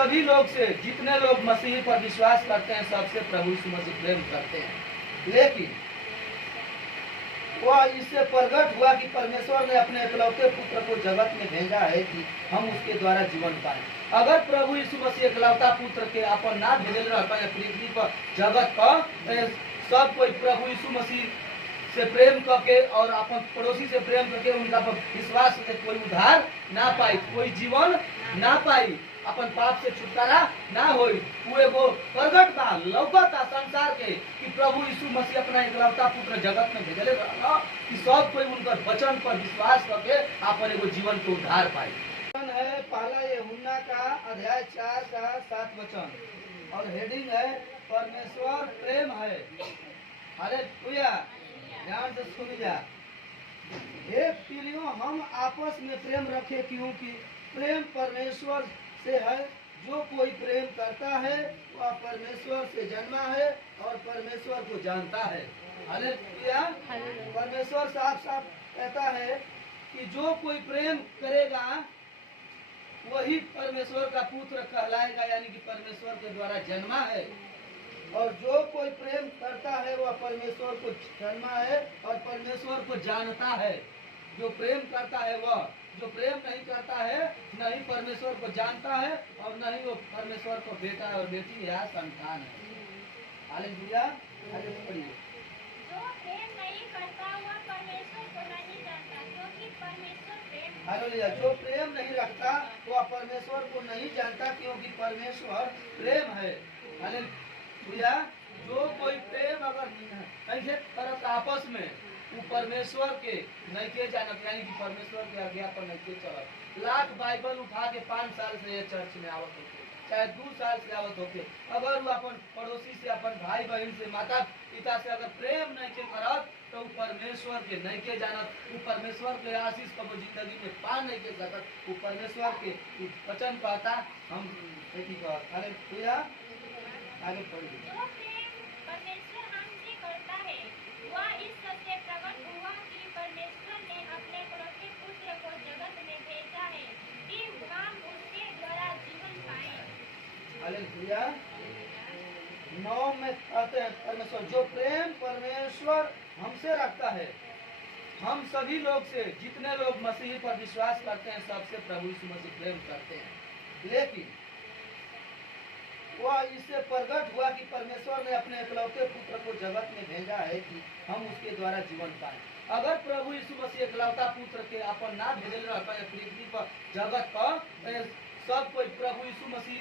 सभी लोग से, जितने लोग मसीह पर विश्वास करते हैं, सबसे प्रभु यीशु मसीह प्रेम करते हैं। लेकिन वह इससे प्रकट हुआ कि परमेश्वर ने अपने इकलौते पुत्र को जगत में भेजा है कि हम उसके द्वारा जीवन पाए। अगर प्रभु यीशु मसीह इकलौता पुत्र के अपन ना भेजल रहता है पृथ्वी पर जगत पर, सब कोई प्रभु यीशु मसीह से प्रेम करके और अपन पड़ोसी से प्रेम करके उनका विश्वास से कोई उद्धार ना पाई, कोई जीवन ना पाई, अपन पाप से छुटकारा ना होई। वो एगो प्रगट बा लौकता संसार के कि प्रभु यीशु मसीह अपना इकलौता पुत्र जगत में भेजले रहला कि सब कोई उनकर वचन पर विश्वास करके अपन एगो जीवन के उद्धार पाई। है पहला यूहन्ना का अध्याय 4 का 7 वचन और हेडिंग है परमेश्वर प्रेम है। हालेलुया, ध्यान से सुन जा। हे प्रियो, हम आपस में प्रेम रखें क्योंकि प्रेम परमेश्वर से है। जो कोई प्रेम करता है वह परमेश्वर से जन्मा है और परमेश्वर को जानता है। हालेलुया। परमेश्वर साफ साफ कहता है कि जो कोई प्रेम करेगा वही परमेश्वर का पुत्र कहलाएगा, यानी कि परमेश्वर के द्वारा जन्मा है। और जो कोई प्रेम करता है वह परमेश्वर को जन्मा है और परमेश्वर को जानता है। जो प्रेम करता है वह, जो प्रेम नहीं करता है न ही परमेश्वर को जानता है और न ही वो परमेश्वर को बेटा और बेटी या संतान है। हालेलुया। आगे पढ़िए। जो प्रेम नहीं करता वह परमेश्वर को नहीं जानता क्योंकि परमेश्वर प्रेम है। हालेलुया। जो प्रेम नहीं रखता वह परमेश्वर को नहीं जानता क्योंकि परमेश्वर प्रेम है। हालेलुया। जो कोई प्रेम अगर नहीं करत आपस में, वो परमेश्वर के नहीं के जानत, यानी कि परमेश्वर के आज्ञा पर नहीं के चलत। लाख बाइबल उठा के 5 साल से ये चर्च में आवत होते, चाहे 2 साल से आवत होते, अगर वो अपन पड़ोसी से, अपन भाई बहन से, माता पिता से अगर प्रेम नहीं के करत तो वो परमेश्वर के नहीं के जानत। वो परमेश्वर के आशीष को जिंदगी में पा नहीं के सकत। वो परमेश्वर के वचन पाता हम हालेलुया। आगे पढ़िए। जो प्रेम परमेश्वर हमसे करता है वह इस सत्य प्रकट हुआ कि परमेश्वर ने अपने इकलौते पुत्र को जगत में भेजा है कि हम उसके द्वारा जीवन पाएं। हालेलुया। 9 में कहते हैं परमेश्वर, जो प्रेम परमेश्वर हमसे रखता है, हम सभी लोग से, जितने लोग मसीह पर विश्वास करते हैं, सबसे प्रभु यीशु मसीह प्रेम करते हैं। लेकिन वह इससे प्रकट हुआ कि परमेश्वर ने अपने इकलौते पुत्र को जगत में भेजा है कि हम उसके द्वारा जीवन पाए। अगर प्रभु यीशु मसीह इकलौता पुत्र के अपन ना भेजल रहता है पृथ्वी पर जगत पर, सब कोई प्रभु यीशु मसीह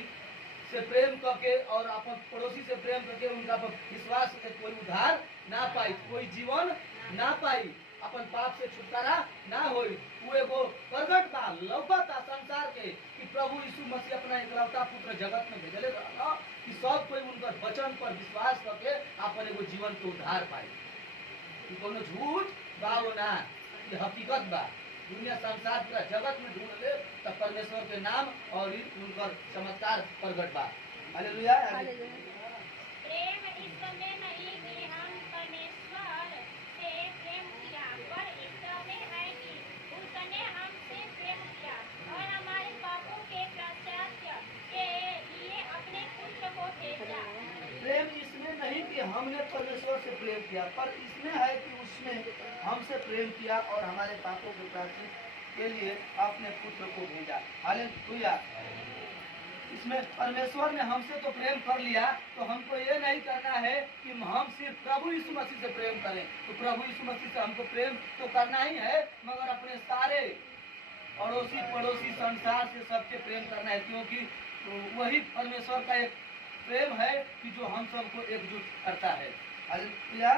से प्रेम करके और अपन पड़ोसी से प्रेम करके उनका विश्वास से कोई उद्धार ना पाई, कोई जीवन ना पाई, अपन पाप से छुटकारा ना होई। वो एगो प्रगट बा लौकता संसार के कि प्रभु यीशु मसीह अपना इकलौता पुत्र जगत में भेजले रहला कि सब कोई उनकर वचन पर विश्वास करके अपन एगो जीवन के उद्धार पाई। ई कोनो झूठ बा ना, ये हकीकत बा। दुनिया संसार पूरा जगत में ढूंढ ले तब परमेश्वर के नाम और उनकर चमत्कार प्रगट बा। हालेलुया। प्रेम इस समय नहीं कि हम परमेश्वर से प्रेम किया, पर इस समय है कि उसने हमसे प्रेम किया और हमारे पापों के प्रायश्चित के लिए अपने पुत्र को भेजा। प्रेम इसमें नहीं कि हमने परमेश्वर से प्रेम किया, पर इसमें है कि उसने हमसे प्रेम किया और हमारे पापों के प्रायश्चित के लिए अपने पुत्र को भेजा। हालेलुया। इसमें परमेश्वर ने हमसे तो प्रेम कर लिया, तो हमको ये नहीं करना है कि हम सिर्फ प्रभु यीशु मसीह से प्रेम करें। तो प्रभु यीशु मसीह से हमको प्रेम तो करना ही है, मगर अपने सारे अड़ोसी पड़ोसी संसार से सबसे प्रेम करना है, क्योंकि वही परमेश्वर का एक प्रेम है कि जो हम सबको एकजुट करता है। हालेलुया।